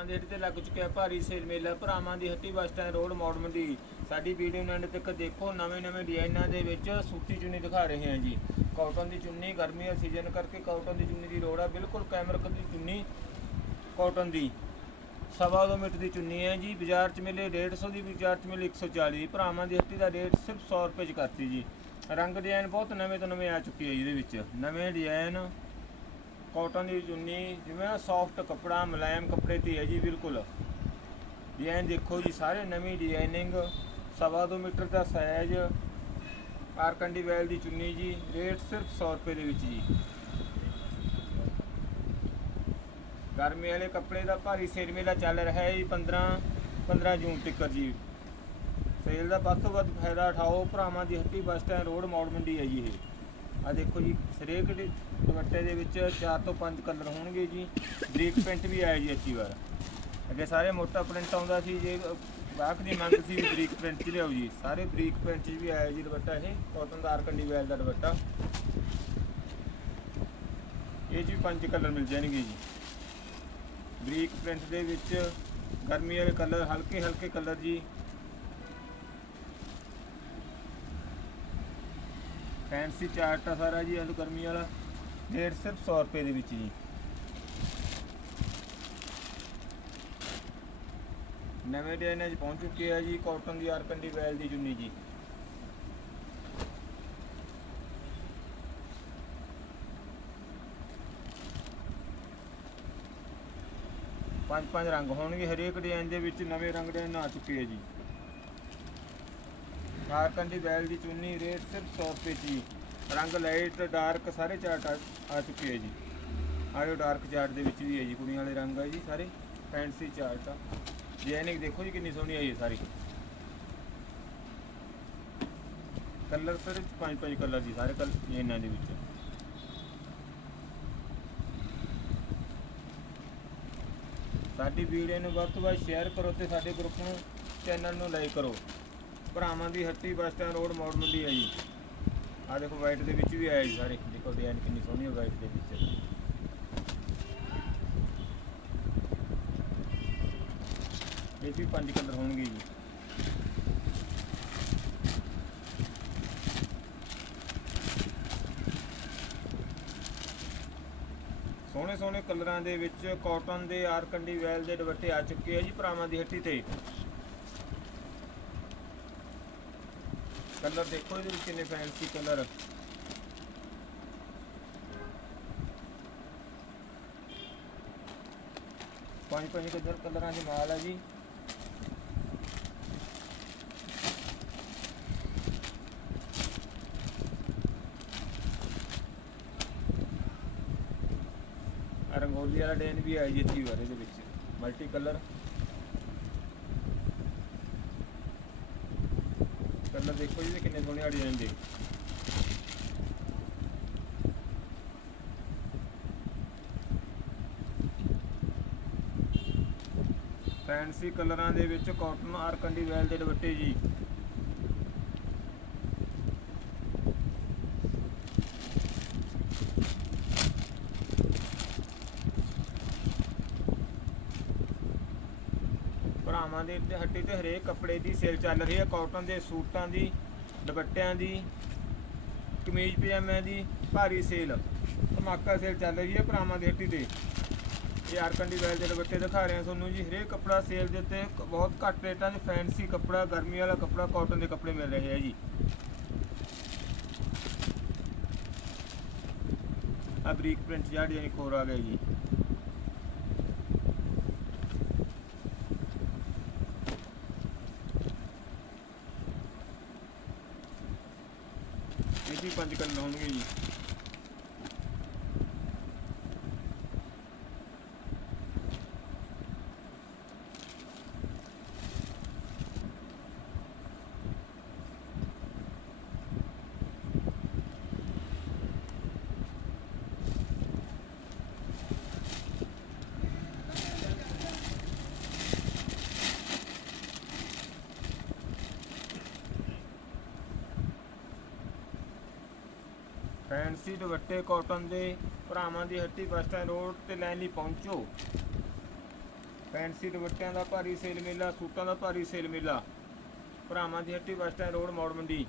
ਭਰਾਵਾਂ ਦੀ ਹੱਟੀ ਤੇ ਲੱਗ ਚੁੱਕਿਆ ਭਾਰੀ ਸੇਲ ਮੇਲਾ, ਭਰਾਵਾਂ ਦੀ ਹੱਟੀ ਬੱਸ ਸਟੈਂਡ, ਰੋਡ ਮੋੜ ਮੰਡੀ। ਸਾਡੀ ਵੀਡੀਓ ਨੂੰ ਐਂਡ ਤੱਕ ਦੇਖੋ, ਨਵੇਂ ਨਵੇਂ ਡਿਜ਼ਾਈਨਾਂ ਦੇ ਵਿੱਚ ਸੂਤੀ ਚੁੰਨੀ ਦਿਖਾ ਰਹੇ ਹਾਂ ਜੀ। ਕਾਟਨ ਦੀ ਚੁੰਨੀ, ਗਰਮੀ ਦਾ ਸੀਜ਼ਨ ਕਰਕੇ ਕਾਟਨ ਦੀ ਚੁੰਨੀ ਦੀ ਲੋੜ ਆ, ਬਿਲਕੁਲ ਕੈਮਰਕ ਦੀ ਚੁੰਨੀ ਕਾਟਨ ਦੀ। ਸਵਾ ਦੋ ਮੀਟਰ ਦੀ ਚੁੰਨੀ ਹੈ ਜੀ, ਬਾਜ਼ਾਰ 'ਚ ਮਿਲੇ 150 ਦੀ, ਬਾਜ਼ਾਰ 'ਚ ਮਿਲੇ 140 ਭਰਾਵਾਂ ਦੀ ਹੱਟੀ ਦਾ ਰੇਟ ਸਿਰਫ 100 ਰੁਪਏ 'ਚ ਕਰਤੀ ਜੀ। ਰੰਗ ਡਿਜ਼ਾਈਨ ਬਹੁਤ ਨਵੇਂ ਤੋਂ ਨਵੇਂ ਆ ਚੁੱਕੇ ਆ ਜੀ ਇਹਦੇ ਵਿੱਚ। ਨਵੇਂ ਡਿਜ਼ਾਈਨ ਕਾਟਨ ਦੀ ਚੁੰਨੀ, ਜਿਵੇਂ ਸੌਫਟ ਕੱਪੜਾ, ਮੁਲਾਇਮ ਕੱਪੜੇ ਤੇ ਹੈ ਜੀ, ਬਿਲਕੁਲ। ਡਿਜ਼ਾਈਨ ਦੇਖੋ ਜੀ, ਸਾਰੇ ਨਵੀਂ ਡਿਜ਼ਾਈਨਿੰਗ ਸਵਾ ਦੋ ਮੀਟਰ ਦਾ ਸਾਈਜ਼ ਆਰਕੰਡੀ ਵੈਲ ਦੀ ਚੁੰਨੀ ਜੀ ਰੇਟ ਸਿਰਫ 100 ਰੁਪਏ ਦੇ ਵਿੱਚ ਜੀ। ਗਰਮੀ ਵਾਲੇ ਕੱਪੜੇ ਦਾ ਭਾਰੀ ਸੇਲ ਮੇਲਾ ਚੱਲ ਰਿਹਾ ਹੈ ਜੀ 15 15 ਜੂਨ ਤੱਕ ਜੀ। ਸੇਲ ਦਾ ਵੱਧ ਤੋਂ ਵੱਧ ਫਾਇਦਾ ਉਠਾਓ, ਭਰਾਵਾਂ ਦੀ ਹੱਟੀ ਬੱਸ ਸਟੈਂਡ, ਰੋਡ ਮੌੜ ਮੰਡੀ ਹੈ ਜੀ ਇਹ। ਆ ਦੇਖੋ ਜੀ ਸਰੇਕ ਦੇ ਦੁਪੱਟੇ ਦੇ ਵਿੱਚ 4 ਤੋਂ 5 ਕਲਰ ਹੋਣਗੇ ਜੀ। ਬਰੀਕ ਪ੍ਰਿੰਟ ਵੀ ਆਇਆ ਜੀ ਅੱਛੀ ਵਾਰ। ਅੱਗੇ ਸਾਰੇ ਮੋਟਾ ਪ੍ਰਿੰਟ ਆਉਂਦਾ ਸੀ, ਜੇ ਗਾਹਕ ਦੀ ਮੰਗ ਸੀ ਵੀ ਬਰੀਕ ਪ੍ਰਿੰਟ 'ਚ ਲਿਆਓ ਜੀ। ਸਾਰੇ ਬਰੀਕ ਪ੍ਰਿੰਟ 'ਚ ਵੀ ਆਇਆ ਜੀ ਦੁਪੱਟਾ ਇਹ ਕਾਟਨ ਦਾ ਆਰਕੰਡੀ ਵੈਲ ਦਾ ਦੁਪੱਟਾ। ਇਹ 'ਚ ਵੀ ਪੰਜ ਕਲਰ ਮਿਲ ਜਾਣਗੇ ਜੀ। ਬਰੀਕ ਪ੍ਰਿੰਟ ਦੇ ਵਿੱਚ ਗਰਮੀ ਵਾਲੇ ਕਲਰ ਹਲਕੇ ਹਲਕੇ ਕਲਰ ਜੀ। ਫੈਂਸੀ ਚਾਰਟ ਆ ਸਾਰਾ ਜੀ ਇਹ ਵਾਲਾ। ਰੇਟ ਸਿਰਫ 100 ਰੁਪਏ ਦੇ ਵਿੱਚ ਜੀ। ਨਵੇਂ ਡਿਜ਼ਾਈਨਾਂ 'ਚ ਪਹੁੰਚ ਚੁੱਕੇ ਆ ਜੀ ਕਾਟਨ ਦੀ ਆਰਕੰਡੀ ਵੈਲ ਦੀ, ਜੁੰਨੀ ਜੀ। ਪੰਜ ਪੰਜ ਰੰਗ ਹੋਣਗੇ, ਹਰੇਕ ਡਿਜ਼ਾਈਨ ਦੇ ਵਿੱਚ ਨਵੇਂ ਰੰਗ ਡਿਜ਼ਾਈਨ ਆ ਚੁੱਕੇ ਹੈ ਜੀ। ਠਾਰਕੰਡ ਦੀ ਬੈਲ ਦੀ ਚੁੰਨੀ ਰੇਟ ਸਿਰਫ 100 ਰੁਪਏ 'ਚ ਜੀ ਰੰਗ ਲਾਈਟ, ਡਾਰਕ ਸਾਰੇ ਚਾਰਟ ਆ ਆ ਚੁੱਕੇ ਆ ਜੀ। ਆਇਓ ਡਾਰਕ ਚਾਰਟ ਦੇ ਵਿੱਚ ਵੀ ਹੈ ਜੀ, ਕੁੜੀਆਂ ਵਾਲੇ ਰੰਗ ਆ ਜੀ ਸਾਰੇ। ਫੈਂਸੀ ਚਾਰਟ ਆ। ਡਿਜ਼ਾਈਨਿੰਗ ਦੇਖੋ ਜੀ ਕਿੰਨੀ ਸੋਹਣੀ ਆਈ ਹੈ ਸਾਰੀ। ਕਲਰ ਸਰ, ਪੰਜ ਪੰਜ ਕਲਰ ਜੀ ਸਾਰੇ ਕਲਰ ਇਹਨਾਂ ਦੇ ਵਿੱਚ। ਸਾਡੀ ਵੀਡੀਓ ਨੂੰ ਵੱਧ ਤੋਂ ਵੱਧ ਸ਼ੇਅਰ ਕਰੋ ਤੇ ਸਾਡੇ ਗਰੁੱਪ ਨੂੰ ਚੈਨਲ ਨੂੰ ਲਾਈਕ ਕਰੋ। ਭਰਾਵਾਂ ਦੀ ਹੱਟੀ ਬੱਸ ਸਟੈਂਡ ਰੋਡ ਮੋੜ ਦੀ ਹੈ ਜੀ। ਆ ਦੇਖੋ ਵਾਈਟ ਦੇ ਵਿੱਚ ਵੀ ਆਇਆ ਜੀ ਸਾਰੇ। ਦੇਖੋ ਡਿਜ਼ਾਈਨ ਕਿੰਨੀ ਸੋਹਣੀ ਹੈ ਵਾਈਟ ਦੇ ਵਿੱਚ। ਇਹ ਵੀ ਪੰਜ ਕਲਰ ਹੋਣਗੇ ਜੀ। ਸੋਹਣੇ ਸੋਹਣੇ ਕਲਰਾਂ ਦੇ ਵਿੱਚ ਕਾਟਨ ਦੇ ਆਰਕੰਡੀ ਵੈਲ ਦੇ ਦੁਪੱਟੇ ਆ ਚੁੱਕੇ ਆ ਜੀ ਭਰਾਵਾਂ ਦੀ ਹੱਟੀ ਤੇ। ਕਲਰ ਦੇਖੋ ਇਹਦੇ ਵਿੱਚ ਕਿੰਨੇ ਫੈਂਸੀ ਕਲਰ। ਪੰਜ ਪੰਜ ਕਲਰ ਕਲਰਾਂ ਦੀ ਮਾਲ ਹੈ ਜੀ। ਰੰਗੋਲੀ ਵਾਲਾ ਡੇਨ ਵੀ ਆਈ ਜੀ ਇੱਥੇ ਵਾਰ ਇਹਦੇ ਵਿੱਚ। ਮਲਟੀ ਕਲਰ ਕਲਰ ਦੇਖੋ ਜੀ ਕਿੰਨੇ ਸੋਹਣੇ ਡਿਜ਼ਾਈਨ ਦੇ ਫੈਂਸੀ ਕਲਰਾਂ ਦੇ ਵਿੱਚ ਕਾਟਨ ਆਰਕੰਡੀ ਵੈਲ ਦੇ ਦੁਪੱਟੇ ਜੀ। ਭਰਾਵਾਂ ਦੇ ਤੇ ਹੱਟੀ ਤੇ ਹਰੇਕ ਕੱਪੜੇ ਦੀ ਸੇਲ ਚੱਲ ਰਹੀ ਹੈ। ਕਾਟਨ ਦੇ ਸੂਟਾਂ ਦੀ, ਦੁਪੱਟਿਆਂ ਦੀ, ਕਮੀਜ਼, ਪਜਾਮਿਆਂ ਦੀ ਭਾਰੀ ਸੇਲ ਧਮਾਕਾ ਸੇਲ ਚੱਲ ਰਹੀ ਹੈ ਭਰਾਵਾਂ ਦੀ ਹੱਟੀ ਤੇ। ਇਹ ਆਰਕੰਡੀ ਵੈਲ ਦੇ ਦੁਪੱਟੇ ਦਿਖਾ ਰਹੇ ਹਾਂ ਤੁਹਾਨੂੰ ਜੀ। ਹਰੇਕ ਕੱਪੜਾ ਸੇਲ ਦੇ ਉੱਤੇ ਬਹੁਤ ਘੱਟ ਰੇਟਾਂ 'ਚ ਫੈਂਸੀ ਕੱਪੜਾ, ਗਰਮੀ ਵਾਲਾ ਕੱਪੜਾ ਕਾਟਨ ਦੇ ਕੱਪੜੇ ਮਿਲ ਰਹੇ ਹੈ ਜੀ। ਆ ਬਰੀਕ ਪ੍ਰਿੰਟ ਜਿਹੜਾ ਡਿਜ਼ਾਈਨ ਕੋਰ ਆ ਗਿਆ ਜੀ। ਵੀ ਪੰਜ ਕਲਰ ਹੋਣਗੇ ਜੀ। ਫੈਂਸੀ ਦੁਪੱਟੇ ਕਾਟਨ ਦੇ ਭਰਾਵਾਂ ਦੀ ਹੱਟੀ ਬੱਸ ਸਟੈਂਡ ਰੋਡ ਤੇ ਲੈਣ ਲਈ ਪਹੁੰਚੋ। ਫੈਂਸੀ ਦੁਪੱਟਿਆਂ ਦਾ ਭਾਰੀ ਸੇਲ ਮੇਲਾ, ਸੂਟਾਂ ਦਾ ਭਾਰੀ ਸੇਲ ਮੇਲਾ। ਭਰਾਵਾਂ ਦੀ ਹੱਟੀ ਬੱਸ ਸਟੈਂਡ ਰੋਡ, ਮੌੜ ਮੰਡੀ।